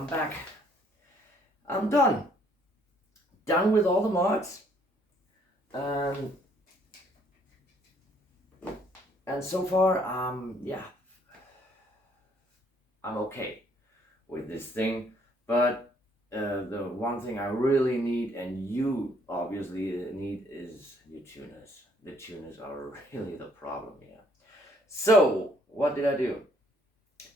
I'm back. I'm done. Done with all the mods. And so far, yeah, I'm okay with this thing. But the one thing I really need, and you obviously need, is your tuners. The tuners are really the problem here. So what did I do?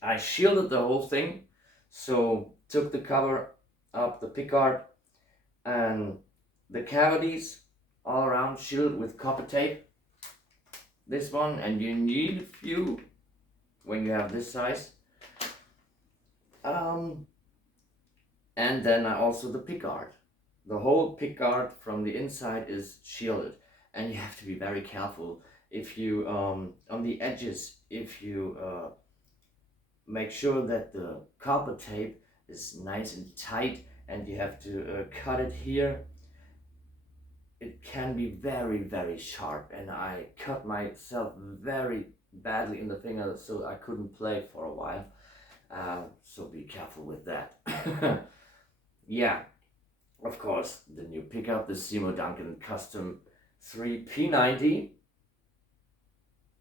I shielded the whole thing. So took the cover up, the pickguard, and the cavities all around shielded with copper tape. This one, and you need a few when you have this size. And then also the pickguard. The whole pickguard from the inside is shielded, and you have to be very careful if you on the edges, if you make sure that the copper tape is nice and tight, and you have to cut it here. It can be very, very sharp, and I cut myself very badly in the finger, so I couldn't play for a while. So be careful with that. Yeah, of course, the new pickup, the Simo Duncan Custom 3P90,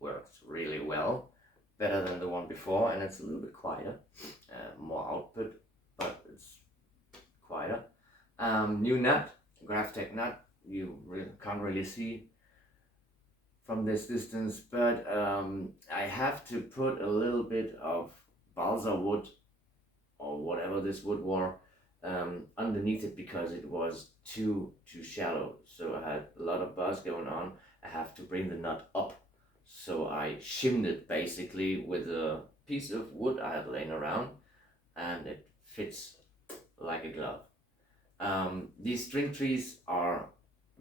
works really well, better than the one before, and it's a little bit quieter, more output, but it's quieter. New nut, Graphtec nut. You can't really see from this distance, but I have to put a little bit of balsa wood or whatever this wood were underneath it, because it was too shallow. So I had a lot of buzz going on. I have to bring the nut up, so I shimmed it basically with a piece of wood I had laying around, and it fits like a glove. These string trees are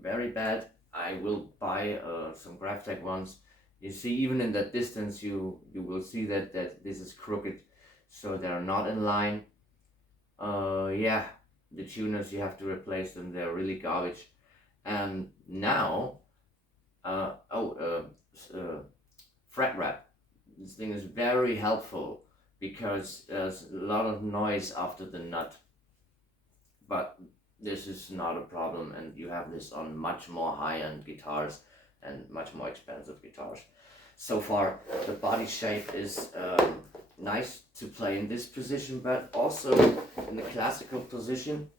very bad. I will buy some Graphtec ones. You see, even in that distance, you will see that this is crooked, so they're not in line. Yeah, the tuners, you have to replace them. They're really garbage. And now, fret wrap. This thing is very helpful because there's a lot of noise after the nut. But this is not a problem, and you have this on much more high-end guitars and much more expensive guitars. So far, the body shape is nice to play in this position, but also in the classical position.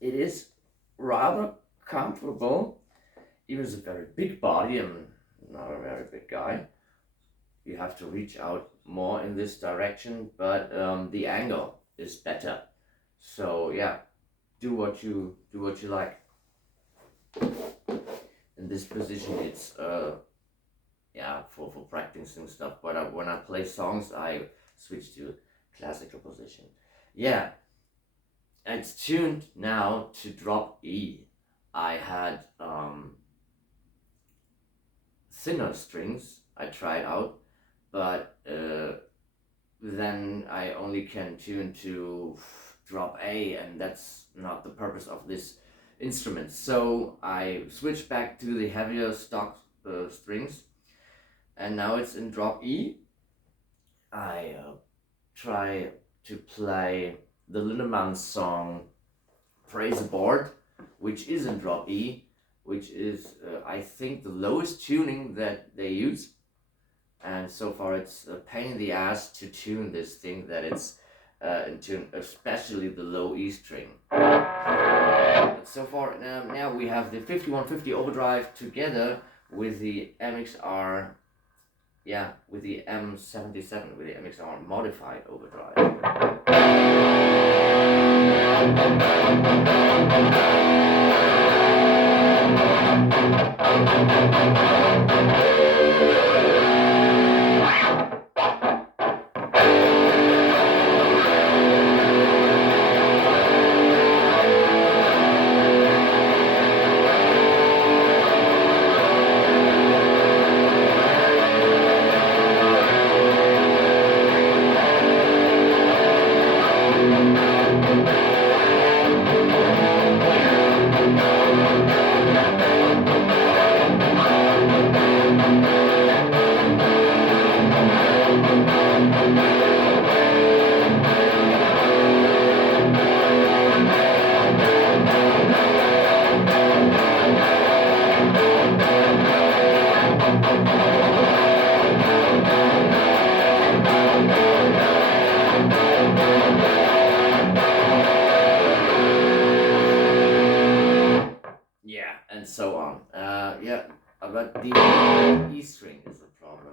It is rather comfortable. Even as a very big body, I'm not a very big guy. You have to reach out more in this direction, but the angle is better. So yeah, do what you like. In this position, it's yeah, for practicing stuff. But when I play songs, I switch to classical position. Yeah, it's tuned now to drop E. I had thinner strings I tried out, but then I only can tune to drop A, and that's not the purpose of this instrument. So I switched back to the heavier stock strings, and now it's in drop E. I try to play the Lindemann song Praise the Board, which is in drop E, which is I think the lowest tuning that they use. And so far it's a pain in the ass to tune this thing, that it's in tune, especially the low E string. But so far now we have the 5150 overdrive together with the MXR, yeah, with the M77, with the MXR modified overdrive. but the E string is a problem.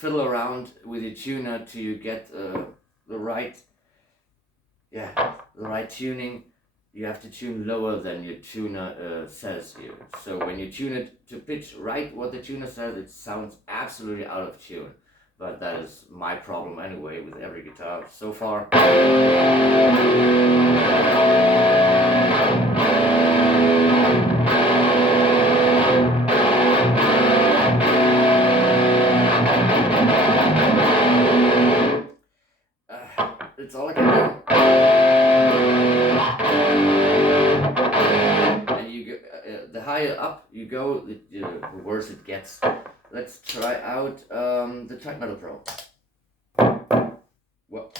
Fiddle around with your tuner till you get the right tuning. You have to tune lower than your tuner says you. So when you tune it to pitch right what the tuner says, it sounds absolutely out of tune. But that is my problem anyway with every guitar so far. It's all I can do. And you go, the higher up you go, the worse it gets. Let's try out the Type Metal Pro. Whoa.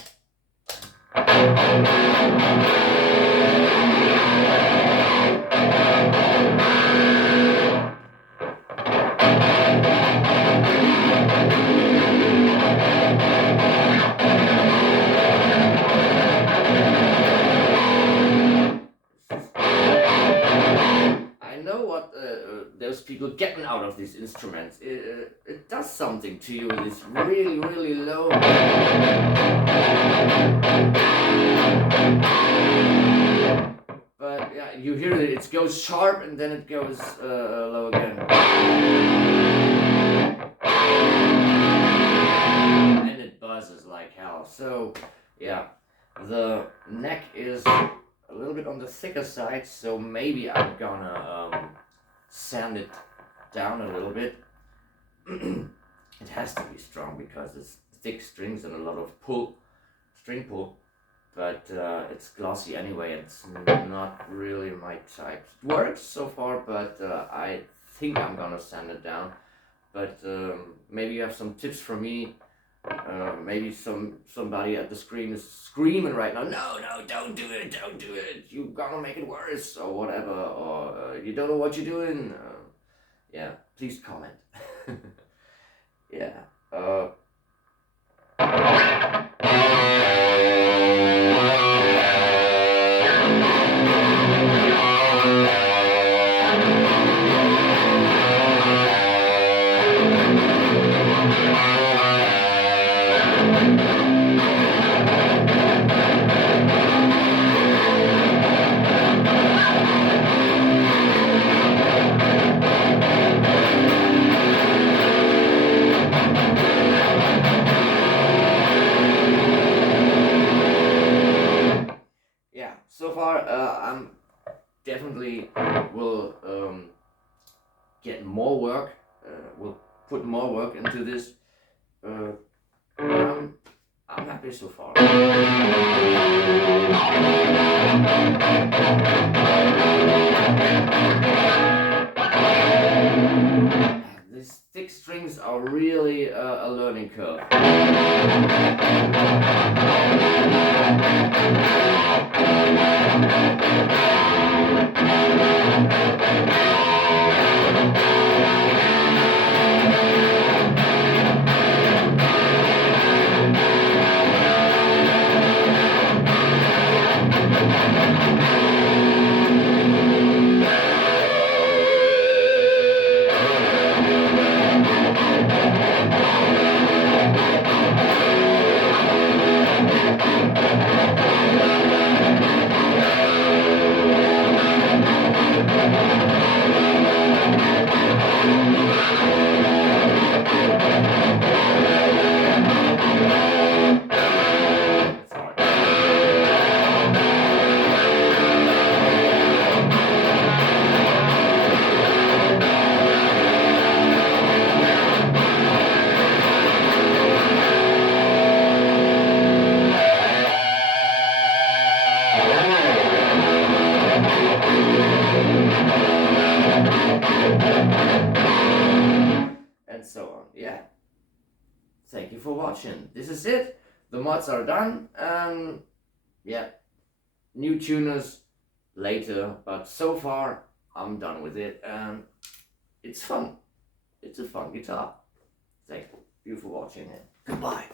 Those people getting out of these instruments. It does something to you. This really, really low. But yeah, you hear it. It goes sharp and then it goes low again. And it buzzes like hell. So yeah, the neck is a little bit on the thicker side. So maybe I'm gonna sand it down a little bit. It has to be strong because it's thick strings and a lot of string pull, but it's glossy anyway. It's not really my type. It works so far, but I think I'm gonna sand it down. But maybe you have some tips for me. Maybe somebody at the screen is screaming right now, no, don't do it, you're gonna make it worse, or whatever, or you don't know what you're doing. Yeah, please comment. Yeah. So far, I'm definitely will get more work. Will put more work into this. I'm happy so far. These thick strings are really a learning curve. and so on. Yeah. Thank you for watching. This is it. The mods are done. Yeah. New tuners later, but so far I'm done with it, and it's fun. It's a fun guitar. Thank you for watching it. Goodbye.